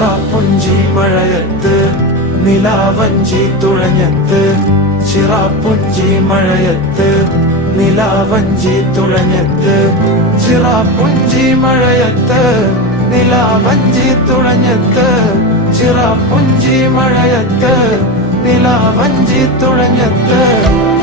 ചിറാപ്പുഞ്ചി മഴയത്ത് നിലാവഞ്ചി തുഴഞ്ഞത്ത്, ചിറാപ്പുഞ്ചി മഴയത്ത് നിലാവഞ്ചി തുഴഞ്ഞത്ത്, ചിറാപ്പുഞ്ചി മഴയത്ത് നിലാവഞ്ചി തുഴഞ്ഞത്ത്, ചിറാപ്പുഞ്ചി മഴയത്ത് നിലാവഞ്ചി തുഴഞ്ഞത്ത്.